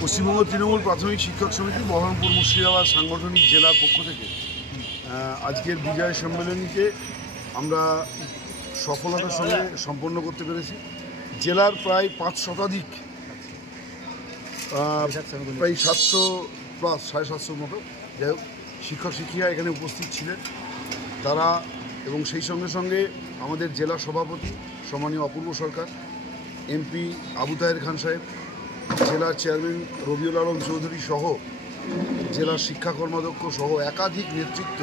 পশ্চিমবঙ্গ তৃণমূল প্রাথমিক শিক্ষক সমিতি বহরমপুর মুর্শিদাবাদ সাংগঠনিক জেলার পক্ষ থেকে আজকের বিজয় সম্মেলনীকে আমরা সফলতার সঙ্গে সম্পন্ন করতে পেরেছি। জেলার প্রায় 5 শতাধিক প্রায় 700 প্লাস 750 মতো যাই হোক শিক্ষক শিক্ষিকা এখানে উপস্থিত ছিলেন তারা, এবং সেই সঙ্গে সঙ্গে আমাদের জেলা সভাপতি সম্মানীয় অপূর্ব সরকার, এমপি আবু তাহের খান সাহেব, জেলার চেয়ারম্যান রবিউল আলম চৌধুরী সহ জেলার শিক্ষা কর্মাধ্যক্ষ সহ একাধিক নেতৃত্ব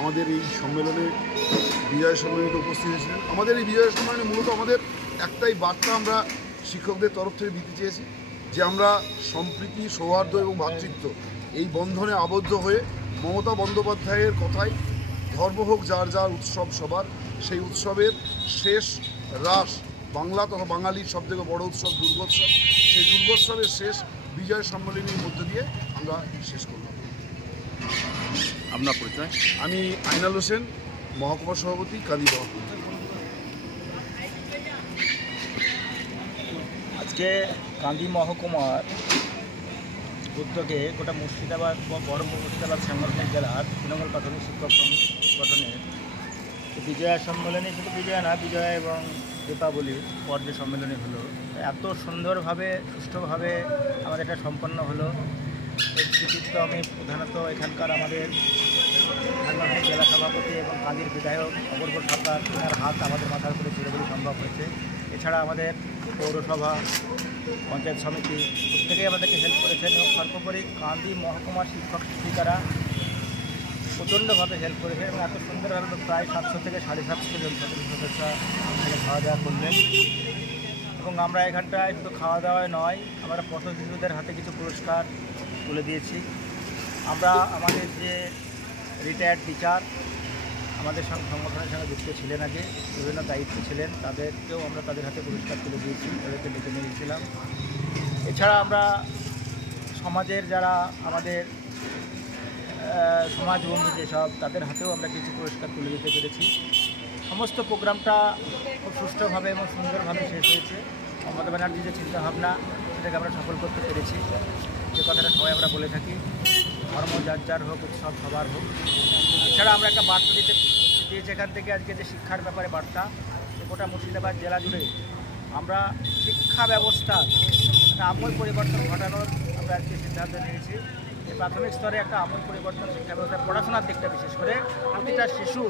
আমাদের এই সম্মেলনে বিজয় সম্মেলনে উপস্থিত হয়েছিলেন। আমাদের এই বিজয় সম্মেলনে মূলত আমাদের একটাই বার্তা আমরা শিক্ষকদের তরফ থেকে দিতে চেয়েছি যে আমরা সম্প্রীতি, সৌহার্দ্য এবং ভ্রাতৃত্ব এই বন্ধনে আবদ্ধ হয়ে মমতা বন্দ্যোপাধ্যায়ের কথায় ধর্ম হোক যার যার উৎসব সবার, সেই উৎসবের শেষ রাস বাংলা তথা বাঙালির সবথেকে বড় উৎসব দুর্গোৎসব, সেই দুর্গোৎসবের শেষ বিজয় সম্মেলনীর মধ্য দিয়ে আমরা শেষ করলাম। আপনার পরিচয়? আমি আইনাল হোসেন, মহকুমা সভাপতি, কালীবাগ। আজকে কান্দি মহকুমার উদ্যোগে গোটা মুর্শিদাবাদ বা বহরমপুর মুর্শিদাবাদ সাংগঠনিক জেলার তৃণমূল প্রাথমিক শিক্ষক সংগঠনের বিজয়া সম্মেলনী, শুধু বিজয়া না, বিজয়া এবং দীপাবলির পর যে সম্মেলনী হলো এত সুন্দরভাবে সুষ্ঠুভাবে আমাদের এটা সম্পন্ন হলো। এর কৃতিত্ব আমি প্রধানত এখানকার আমাদের সাংগঠনিক জেলা সভাপতি এবং কান্দির বিধায়ক অপূর্ব সরকার, তার হাত আমাদের মাথার উপরে ছিল বলে সম্ভব হয়েছে। এছাড়া আমাদের পৌরসভা, পঞ্চায়েত সমিতি প্রত্যেকেই আমাদেরকে হেল্প করেছেন, এবং সর্বোপরি কান্দি মহকুমার শিক্ষক শিক্ষিকারা প্রচণ্ডভাবে হেল্প করেছেন এবং এত সুন্দরভাবে প্রায় 700 থেকে 750 জন সদস্য এখানে খাওয়া দাওয়া করলেন। এবং আমরা এখানটায় শুধু খাওয়া দাওয়ায় নয়, আমরা পথ শিশুদের হাতে কিছু পুরস্কার তুলে দিয়েছি। আমরা আমাদের যে রিটায়ার্ড টিচার আমাদের সংগঠনের সঙ্গে যুক্ত ছিলেন, আগে বিভিন্ন দায়িত্ব ছিলেন, তাদেরকেও আমরা তাদের হাতে পুরস্কার তুলে দিয়েছি, তাদেরকে ডেকে নিয়ে গেছিলাম। এছাড়া আমরা সমাজের যারা আমাদের সমাজবন্ধু যেসব, তাদের হাতেও আমরা কিছু পুরস্কার তুলে দিতে পেরেছি। সমস্ত প্রোগ্রামটা খুব সুষ্ঠুভাবে এবং সুন্দরভাবে শেষ হয়েছে। মমতা ব্যানার্জির যে চিন্তাভাবনা সেটাকে আমরা সফল করতে পেরেছি। যে কথাটা সবাই আমরা বলে থাকি, ধর্ম যার যার হোক, উৎসব সবার হোক। এছাড়া আমরা একটা বার্তা দিয়েছি এখান থেকে আজকে যে শিক্ষার ব্যাপারে বার্তা, গোটা মুর্শিদাবাদ জেলা জুড়ে আমরা শিক্ষা ব্যবস্থা একটা আমূল পরিবর্তন ঘটানোর আমরা আজকে সিদ্ধান্ত নিয়েছি। যে প্রাথমিক স্তরে একটা আমূল পরিবর্তন শিক্ষা ব্যবস্থা, পড়াশোনার দিকটা বিশেষ করে প্রতিটা শিশু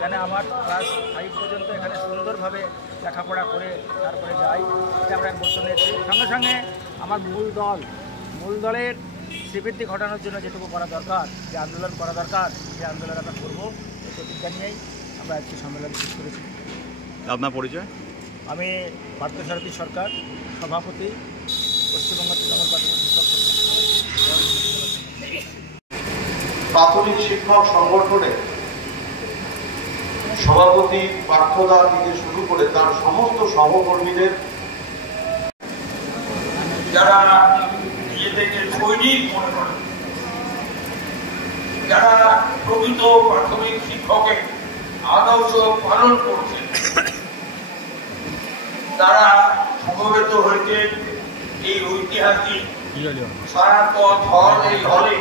যেন আমার ক্লাস 5 পর্যন্ত এখানে সুন্দরভাবে লেখাপড়া করে তারপরে যাই, এটা আমরা বর্তমান নিয়েছি। সঙ্গে সঙ্গে আমার মূল দলের শ্রীবৃদ্ধি ঘটানোর জন্য যেটুকু করা দরকার, যে আন্দোলন করা দরকার, সেই আন্দোলন আমরা করবো, এই প্রতিজ্ঞা নিয়েই আমরা আজকে সম্মেলন শেষ করেছি। আপনার পরিচয়? আমি পার্থসারথী সরকার, সভাপতি, পশ্চিমবঙ্গ তৃণমূল প্রাথমিক শিক্ষক প্রাথমিক শিক্ষক সংগঠনের সভাপতি পার্থদা থেকে শুরু করে তার সমস্ত সহকর্মীদের, যারা নিজেদেরকে সৈনিক মনে করেন, যারা প্রকৃত প্রাথমিক শিক্ষকের আদর্শ পালন করছেন, তারা সমবেত হয়েছে এই ঐতিহাসিক সারাপথ হল, এই হলে